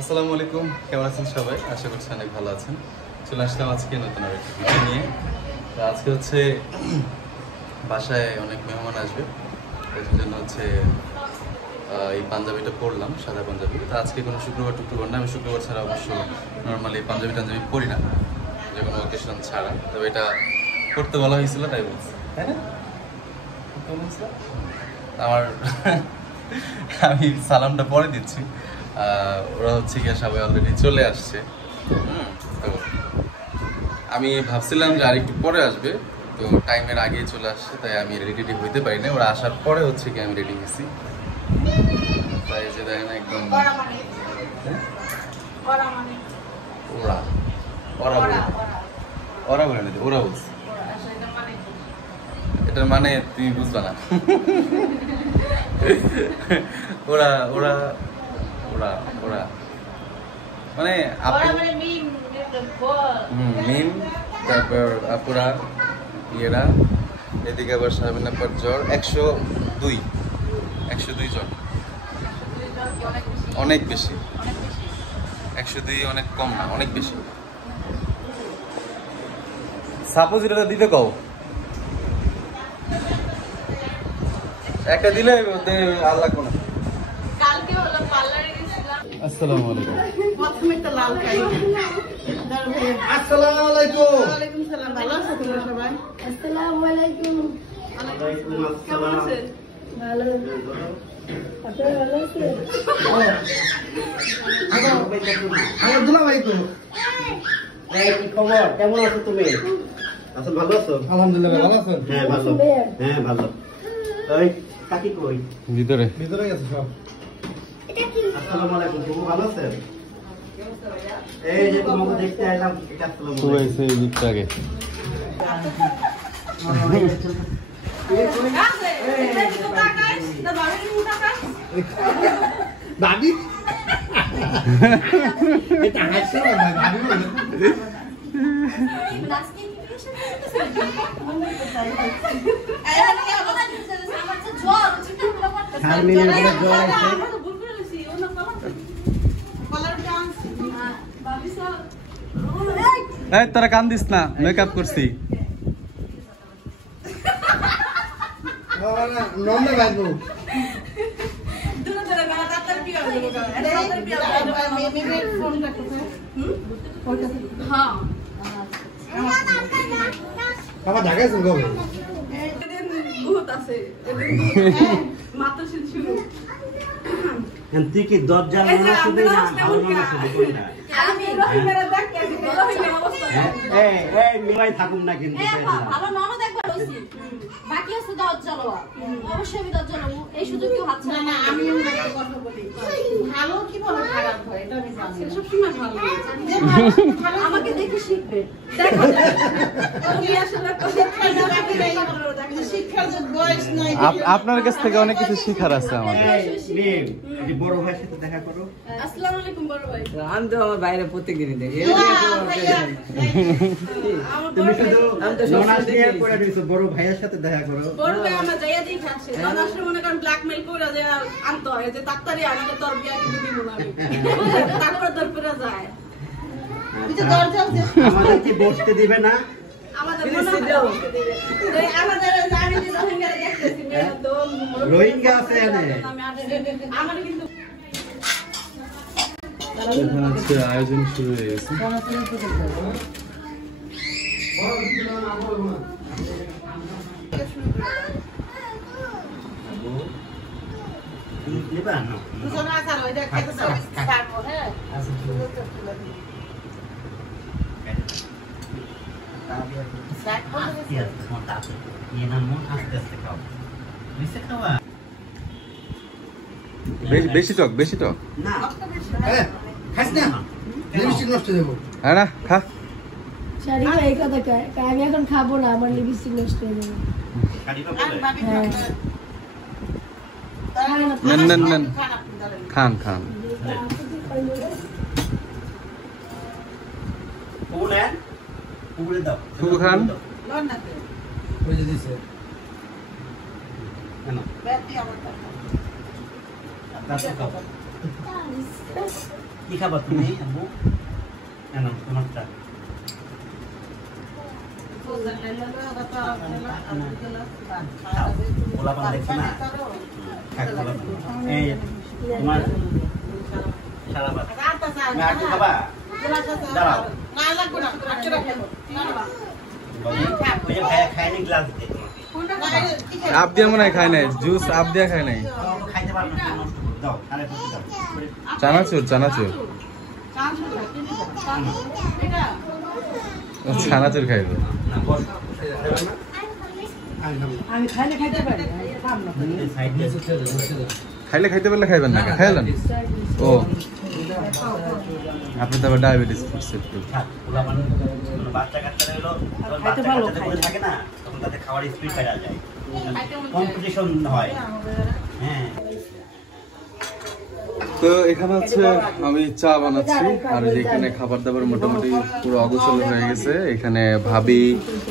আসসালামু আলাইকুম, কেমন আছেন সবাই? আশা করছি অনেক ভালো আছেন। চলে আসলাম আজকে নতুন আরেকটা ভিডিও নিয়ে। তো আজকে হচ্ছে বাসায় অনেক মেহমান আসবে, এই জন্য হচ্ছে এই পাঞ্জাবিটা পরলাম, সাদা পাঞ্জাবি। তো আজকে কোনো শুক্রবার টুক্রবার না, আমি শুক্রবার ছাড়া অবশ্য নর্মালি পাঞ্জাবি টাঞ্জাবি পরি না, যে কোনো অকেশন ছাড়া। তবে এটা পড়তে বলা হয়েছিল তাই বলছি, তাই না? আমার আমি সালামটা পরে দিচ্ছি, ওরা হচ্ছে গিয়ে সবাই অলরেডি চলে আসছে। তো আমি ভাবছিলাম যে আরেকটু পরে আসবে, তো টাইমের আগেই চলে আসছে, তাই আমি রেডি হইতে পারি না। ওরা আসার পরে হচ্ছে কি আমি রেডি হয়েছি। তাই যে দেখেন একদম ওরা ওরা বলে ওরা বলে না, ওরা বলছে। এটার মানে তুমি বুঝবা না। ওরা ওরা ওরা ওরা মানে মিম, তারপর আপুরা, ইয়েরা, এদিকে আবার সাবিনা পর জ্বর 102 জ্বর, অনেক বেশি। 102 অনেক কম না, অনেক বেশি। সাপোজ এটা দিতে কও, একটা দিলে আল্লাহ কোন। কালকে হলো পার্লারে গেছিলাম। আসসালামু আলাইকুম। প্রথমে তো লাল খাই। আসসালামু আলাইকুম। ওয়ালাইকুম সালাম। ভালো আছো তোমরা সবাই? আসসালামু আলাইকুম। ওয়ালাইকুম আসসালাম। কেমন আছেন? ভালো। আপনারা ভালো আছেন? আমার দুলা ভাই তো। এই কি খবর? কেমন আছো তুমি? আছো, ভালো আছো? আলহামদুলিল্লাহ, ভালো আছেন? হ্যাঁ ভালো। হ্যাঁ ভালো। এই কাকি কই? ভিতরে ভিতরে গেছে সব। আসসালামু আলাইকুম। তুমি ভালো আছেন? এই যে তোমাকে দেখতে আইলাম, আসসালামু তো আলাইকুম। এসে দিকটা আগে আছে। এটা কি তো টাকায়? না ভাবে কি টাকায়? দাদি এটা হাসছে না দাদি বলে। আজকে ইনভিটেশন দিতেছেন? এখানে কি আবার আমার তো জ্বর, চিন্তা করতে খাল মিলে বলে জ্বর আছে। আমরা তো ভুল করে দিছি। ও না কলার ডান্স। ভাবি স্যার এই তোরা কান দিস না, মেকআপ করছি। বাবা না নন্দ ভাই তো। দুটো ধরে না তার কি হবে? এটা তার কি হবে? মেমের ফোনটা কোথায়? ওটা হ্যাঁ। বাবা ঢাকায় শুন কবে? এদিন বহুত আছে। এদিন মাত্র শুরু। তুই কি দরজা মনে শুধু না ভালো মনে শুধু কই না? আমি রহিমের দেখতে আছি। রহিমের অবস্থা। এই মিলাই থাকুম না কিন্তু। ভালো ননদ একবার হইছি। বাকি আছে দরজা চালাওয়া। অবশ্যই আমি দরজা চালাবো। এই সুযোগ কেউ হাত না না আমিও একটা কথা বলি। ভালো কি বলে খারাপ হয় এটা আমি জানি। সব সময় ভালো। যে ভালো আমাকে দেখে শিখবে। দেখো তুমি আসলে শিক্ষার যে বয়স নাই। আপনার কাছ থেকে অনেক কিছু শেখার আছে আমাদের। এই মিম, এই বড় ভাইয়ের সাথে দেখা করো। আসসালামু আলাইকুম বড় ভাই। আমি তো আমার বাইরে প্রত্যেকদিনই দেখি। আমার তুমি বড় ভাই শুধু আমি তো সবসময় মোনাজ নিয়ে দেখি। পড়ে রইছো, বড় ভাইয়ের সাথে দেখা করো। বড় ভাই আমরা যাইয়া দিয়ে খাচ্ছে। দাদা আসলে মনে করেন ব্ল্যাকমেল করে যে আনতে হয় যে ডাক্তারি আনলে তোর বিয়া কিন্তু দিব না আমি। তারপরে তোর পুরো যায়। তুই তো দরজা আমাদের কি বসতে দিবে না? আমাদের মনে হয় এই আমাদের আমি যে রোহিঙ্গা দেখতেছি মেয়ে তো রোহিঙ্গা আছে এখানে। আমার কিন্তু এখন হচ্ছে আয়োজন শুরু হয়ে গেছে। নিবা না? দুজন আছে ওই দেখ কত পারবো হ্যাঁ আস্তে আস্তে মন আস্তে নিয়ে না, মন আস্তে আস্তে খাও। নিচে খাওয়া বেশি টক, বেশি টক। না এ খাস না। লিপস্টিক নষ্ট হয়ে যাবে। হ্যাঁ না, খা। শাড়ি এই কথা কয় আমি এখন খাবো না, আমার লিপস্টিক নষ্ট হয়ে যাবে। কাটিবা বলে হ্যাঁ। নেন নেন নেন, খান খান। পুলে পুলে দাও। ফুফু খান। ওই যে দিছে। কেন? ব্যাটি আমার আপনার তো খাও। কি খাবার তুমি আব্বু? কেন তোমারটা? খাও। পোলাপান দেখছো না? খাক পোলাপান। এই তোমার সারা ভাত। তুমি আর একটু খাবা? দাঁড়াও। ওই যে খাইনি গ্লাস দিয়ে তোমাকে। আপ দিয়ে মনে হয় খায় নাই, জুস আপ দিয়ে খায় নাই। খাইতে পারবে না, নষ্ট করে দাও। আরে ফুটে দাও। চানাচুর চানাচুর চানাচুর খাইবে। না বস। আমি খাইলে খাইতে পারি সাইড দিয়ে খাইলে খাইতে পারলে খাইবেন না, খাইলেন? ও আপনি তো আবার ডায়াবেটিস পড়ছে একটু। থাক, পোলাপান কোনো বাচ্চা কাচ্চা হলো তখন বাচ্চা কাচ্চাদের করে থাকে না, তখন তাদের খাওয়ার স্পিড বেড়ে যায়, কম্পিটিশন হয়। হ্যাঁ তো এখানে হচ্ছে আমি চা বানাচ্ছি, আর এখানে খাবার দাবার মোটামুটি পুরো অগোছল হয়ে গেছে। এখানে ভাবি,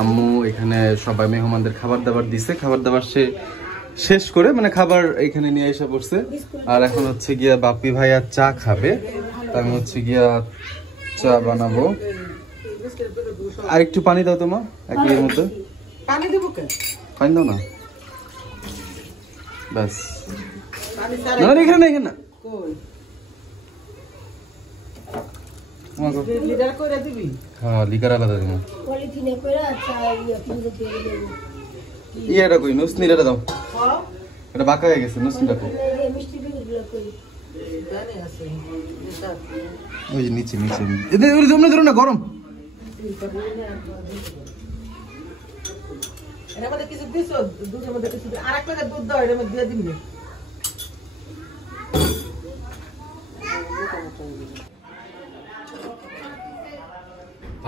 আম্মু, এখানে সবাই মেহমানদের খাবার দাবার দিছে। খাবার দাবার শেষ করে মানে খাবার এখানে নিয়ে এসে পড়ছে। আর এখন হচ্ছে গিয়া বাপ্পি ভাইয়া চা খাবে, তাই আমি হচ্ছে গিয়া চা বানাবো। আর একটু পানি দাও তোমার এর মধ্যে, পানি দেবো কেন? পানি দাও না, ব্যাস। না না, এখানে না, এখানে না। কই তোমাকে লিডার করে দিবি? হ্যাঁ, লিকার আলাদা দিমু। পলিথিনে করে আচ্ছা ইয়া ফ্রিজে দিয়ে দেবো। ইয়েটা কই, নুসনিটা দাও। হ্যাঁ এটা বাঁকা হয়ে গেছে, নুসনিটা কই? এই মিষ্টি বিগুলো করি। জানি আছে এটা ওই যে নিচে নিচে। এদের ওই জন্য ধরো না, গরম। এর মধ্যে কিছু দিছো? দুধের মধ্যে কিছু আর এক প্যাকেট দুধ দাও, এর মধ্যে দিয়ে দিবি।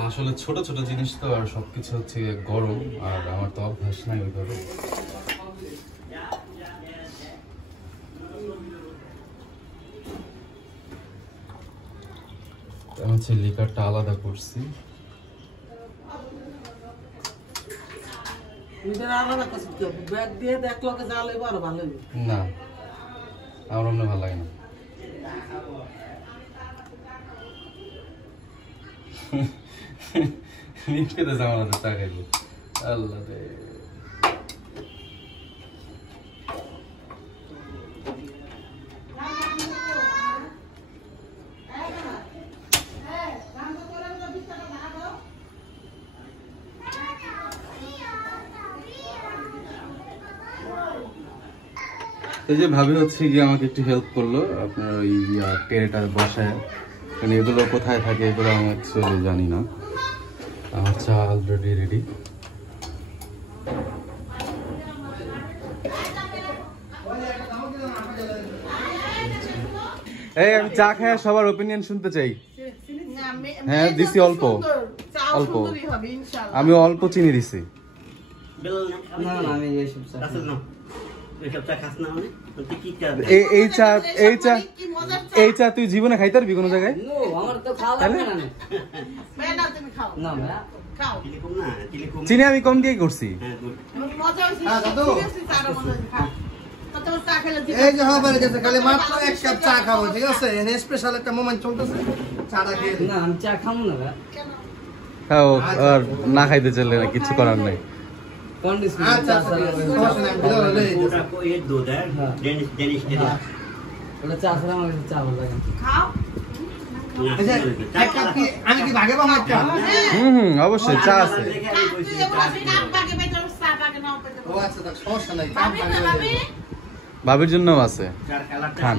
আসলে ছোট ছোট জিনিস তো, আর সবকিছু হচ্ছে গরম, আর আমার তো অভ্যাস নাই ওইভাবে। আমি হচ্ছে লিকারটা আলাদা করছি। লিডার আলাদা কিছু কি হবে? ব্যাগ দিয়ে এক লগে জাল হইব, আরো ভালো হইব। না, আমার অন্য ভালো লাগে না। মিটকেতে জামালাতে চা খাইবো, আল্লাহ রে। এই যে ভাবি হচ্ছে গিয়ে আমাকে একটু হেল্প করলো আপনার ওই টেরেটার বসায়, কারণ এগুলো কোথায় থাকে এগুলো আমি অ্যাকচুয়ালি জানি না। আমার চা অলরেডি রেডি। এই আমি চা খাই, সবার ওপিনিয়ন শুনতে চাই। হ্যাঁ দিছি অল্প অল্প, আমি অল্প চিনি দিছি। না না, আমি এইসব চা রাসেল না, এসব চা খাস না মানে? তুই কি খাবে? এই চা তুই জীবনে খাইতে পারবি কোনো জায়গায়? নো, আমার তো খাওয়া লাগবে না। না ভাইয়া, চিলি কম না, চিলি কম। চিনি আমি কম দিয়ে করছি। হ্যাঁ, good. এই যে হবে গেছে, খালি মাত্র এক কাপ চা খাবো, ঠিক আছে? এনে স্পেশাল একটা মোমেন্ট চলতেছে, চাটা খেয়ে না আমি চা খাবো না ভাইয়া। হ্যাঁ, আর না খাইতে চললে না, কিছু করার নাই। কন্ডিশন আচ্ছা চা ছাড়া আমার- সমস্যা নেই, বিদায় হলো এই ওটা এর দুধ, হ্যাঁ? হ্যাঁ। Danish Danish. ওটা চা ছাড়া আমার কাছে চা ভালো লাগে না। এই যে এক কাপ কি আমি কি ভাগে পাবো একটা? অবশ্যই চা আছে। ও আচ্ছা, দেখ সমস্যা নাই, কাপ ভাগে হয়ে যাবে। ভাবির জন্যও আছে। খান।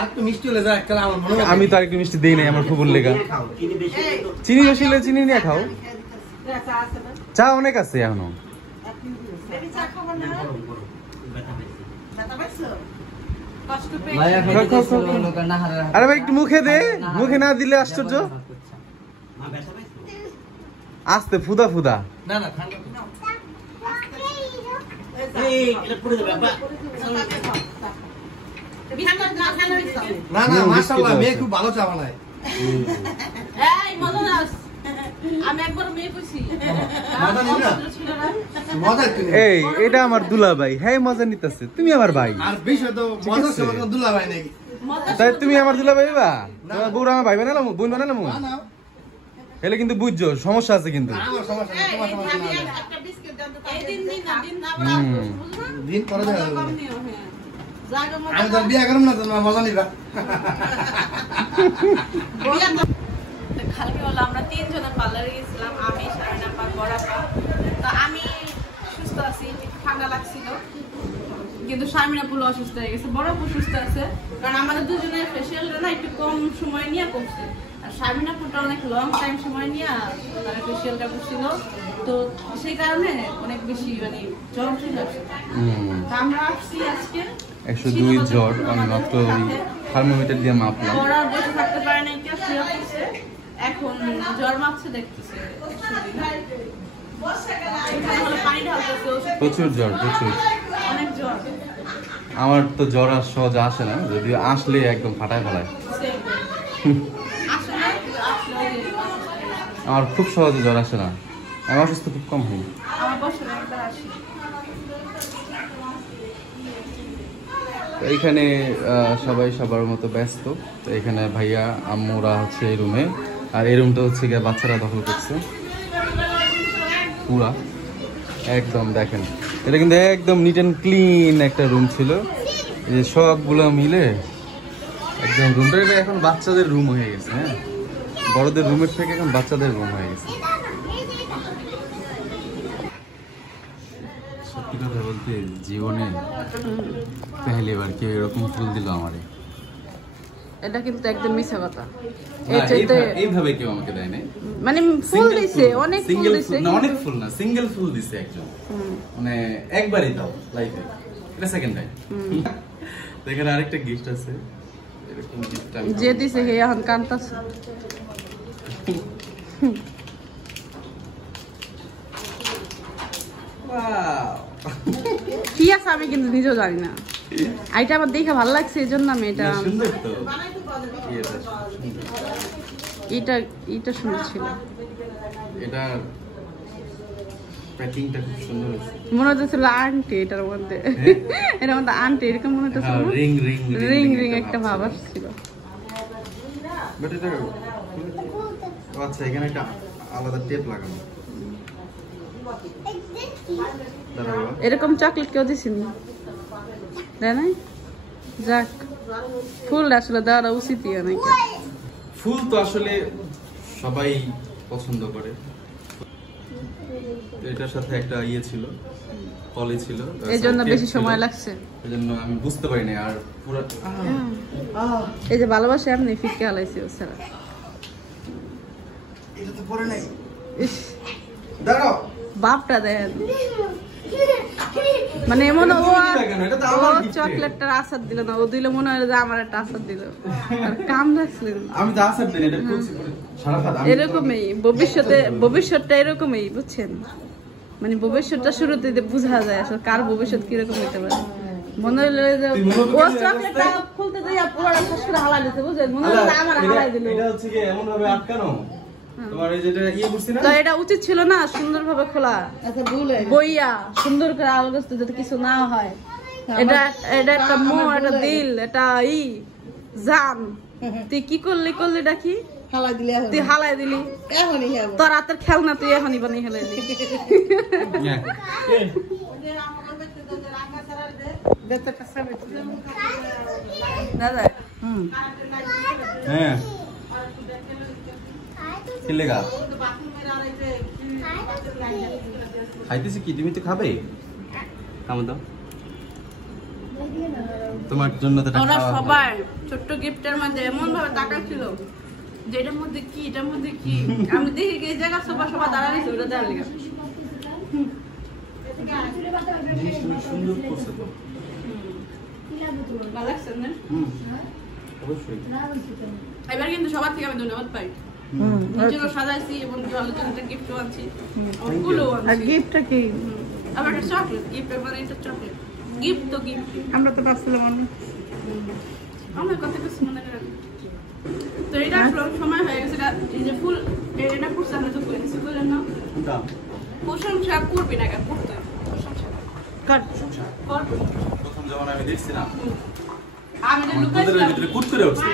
আর একটু মিষ্টি হলে যা একটা আমার মনে হয়। আমি তো আরেকটু মিষ্টি দিই নাই আমার খুবুর লেগা। চিনি বেশি হলে তো চিনি বেশি হলে চিনি নিয়ে খাও, চা অনেক আছে এখনো। গরম গরম ব্যথা বেশি। ভাইয়া খাও, খেতে খাও, চাইছিল, খাও। লোকে না হারে আরে ভাই একটু মুখে দে, মুখে না দিলে আশ্চর্য। মা ব্যথা পেয়েছে? আস্তে ফুদা ফুদা। না না, ঠান্ডা তো। এই এটা পুরো যাবে বাবা। না না, মাশাআল্লাহ, মেয়ে খুব ভালো চা বানায়। আমি একবার মেয়ে কইছি মজা নিবি না? ছিল না মজা একটু নে। এই এটা আমার দুলা ভাই, হ্যাঁ মজা নিতেছে, তুমি আমার ভাই, আর বিষয় তো মজার আছে। সময় দুলা ভাই নাকি মজা তাই তুমি আমার দুলা ভাই বা তোমার বউরা আমার ভাই বানালাম, বোন বানালাম, না না এলে কিন্তু বুঝছো সমস্যা আছে কিন্তু। আমার সমস্যা নেই, তোমার সমস্যা আমি না একটা বিস্কিট দাও তো এই দিন দিন না দিন পরে দেখা যাবে। কম নিও হ্যাঁ জায়গা মতো আমি তো বিয়া করব না, তোমার মজা নিবা। কালকে হলো আমরা তিনজনের পার্লারে গেছিলাম, আমি শাহিনা পা বড়াপা। তো আমি সুস্থ আছি, একটু ঠান্ডা লাগছিল, কিন্তু শামিনা পুরো অসুস্থ হয়ে গেছে, বড় আপু সুস্থ আছে, কারণ আমাদের দুজনের ফেসিয়ালটা না একটু কম সময় নিয়ে করছে, আর শামিনা পুরোটা অনেক লং টাইম সময় নিয়ে তারা ফেসিয়ালটা করছিল, তো সেই কারণে অনেক বেশি মানে জ্বর চলে আসছে। তো আমরা আসছি আজকে 102 জ্বর, আমি মাত্র থার্মোমিটার দিয়ে মাপলাম। ওরা বসে থাকতে পারে না, কি শুয়ে পড়ছে, এখন জ্বর মাপছে দেখতেছে। এখানে হলো পানি ঢালতেছে, ওষুধ প্রচুর জ্বর, প্রচুর। অনেক জ্বর। আমার তো জ্বর আর সহজে আসে না, যদিও আসলে একদম ফাটায় ফেলায়। আসলে আমার খুব সহজে জ্বর আসে না, আমি অসুস্থ খুব কম হই। আমার বছরে একবার আসে। তো এইখানে সবাই সবার মতো ব্যস্ত। তো এখানে ভাইয়া আম্মুরা হচ্ছে এই রুমে, আর এই রুমটা হচ্ছে গিয়ে বাচ্চারা দখল করছে পুরা একদম। দেখেন এটা কিন্তু একদম নিট অ্যান্ড ক্লিন একটা রুম ছিল, এই যে সবগুলো মিলে একদম রুমটা এটা এখন বাচ্চাদের রুম হয়ে গেছে। হ্যাঁ, বড়দের রুমের থেকে এখন বাচ্চাদের রুম হয়ে গেছে। সত্যি কথা বলতে জীবনে পেহলি বার কেউ এরকম ফুল দিল আমারে। এটা কিন্তু একদম মিছা কথা। না, এইভাবে কেউ আমাকে দেয় নাই। মানে ফুল দিছে, অনেক ফুল সিঙ্গেল দিছে, না, অনেক ফুল না, সিঙ্গেল ফুল দিছে একজন, মানে একবারই দাও লাইফে, এটা সেকেন্ড টাইম। এখানে আরেকটা গিফট আছে, এরকম গিফট আমি যে দিছে হে এখন কান্তাছে। Wow! কি আছে আমি কিন্তু নিজেও জানি না, এটা আমার দেখে ভালো লাগছে এই জন্য আমি এটা না, সুন্দর তো। ইয়েটা সুন্দর। এটা সুন্দর ছিল। এটা প্যাকিংটা খুব সুন্দর আছে। মনে হচ্ছিল আন্টি, এটার মধ্যে এটার মধ্যে আন্টি এরকম মনে হচ্ছে, হ্যাঁ, রিং রিং একটা ভাব আসছিল। বাট এটা আচ্ছা, এখানে একটা আলাদা টেপ লাগানো। দাঁড়াও বাবা। এরকম চকলেট কেউ দিছিনি, তাই না? যাক, ফুল আসলে দেওয়াটা উচিতই অনেকে। ফুল তো আসলে সবাই পছন্দ করে। তো এটার সাথে একটা ইয়ে ছিল, পলি ছিল, এই জন্য টেপ বেশি ছিল। সময় লাগছে। এই জন্য আমি বুঝতে পারিনি। আর পুরো এই যে ভালোবাসা এমনি ফিটকে হালাইছে ও ছাড়া। এটা তো পরে নাই। ইস, দাঁড়াও। বাপটা দেন, মানে এমন ও এটা তো আমার gift। চকলেটটার আসার দিল না, ও দিল মনে হয় যে আমার একটা আসার দিল, আর কাম রাখছিলেন। আমি তো আসার দিন এটা খুলছি পুরো সারা রাত। আমি এরকমই ভবিষ্যৎটা এরকমই, বুঝছেন? মানে ভবিষ্যৎটা শুরুতে যে বোঝা যায় আসলে কার ভবিষ্যৎ কিরকম হতে পারে। মনে হলো যে তুই মনে ও করছিস চকলেটটা খুলতে দিয়ে পুরোটা শেষ করে হালাই দিতে, বুঝলেন? মনে হলো যে আমার হালাই দিল। এটা হচ্ছে কি এমন ভাবে আটকানো, তোমার এই যেটা ইয়ে করছি না, তো এটা উচিত ছিল না সুন্দরভাবে খোলা, আচ্ছা ভুল হয়ে গেছে। বইয়া সুন্দর করে আলগস্ত যাতে কিছু না হয়। এটা একটা মন, একটা দিল, এটা জান। তুই কি করলি এটা কি হালাই দিলে এখন তুই হালাই দিলি, এখনই খাবো। তোর হাতের খেলনা তুই এখনই বানিয়ে হেলাইলি। হ্যাঁ। দেখতে কাছে দাদা হ্যাঁ কি লেগা খাইতেছি কি, তুমি তো খাবে, খামো দাও, তোমার জন্য তো এটা ওরা খাওয়া হলো। সবাই ছোট্ট গিফটের মধ্যে এমন ভাবে তাকাচ্ছিল যে এটার মধ্যে কি, এটার মধ্যে কি। আমি দেখি এই জায়গা সবাই দাঁড়াইছে ওটা দেওয়ার লেগে। জিনিসটা অনেক সুন্দর করছে তো। ভালো লাগছে না? অবশ্যই। এবার কিন্তু সবার থেকে আমি ধন্যবাদ পাই। নিজেরও সাজাইছি এবং ভালো একটা গিফটও আনছি, ফুলও আর আনছি। গিফটটা কি? আবার একটা চকলেট গিফট, মানে এটা চকলেট গিফট তো গিফট। আমরা তো পাচ্ছিলাম অনেক। আমার কথা কিছু মনে রাখি। তো এটা আসলে সময় হয়ে গেছে, এই যে ফুল এটা প্রশংসা তো করেছি বলেন না কোনটা? প্রশংসা করবি না কেন করতে প্রশংসা কর প্রথম যখন আমি দেখছিলাম আমি যে আমার তোদের লুকাইছিলাম ভিতরে কুট করে উঠছে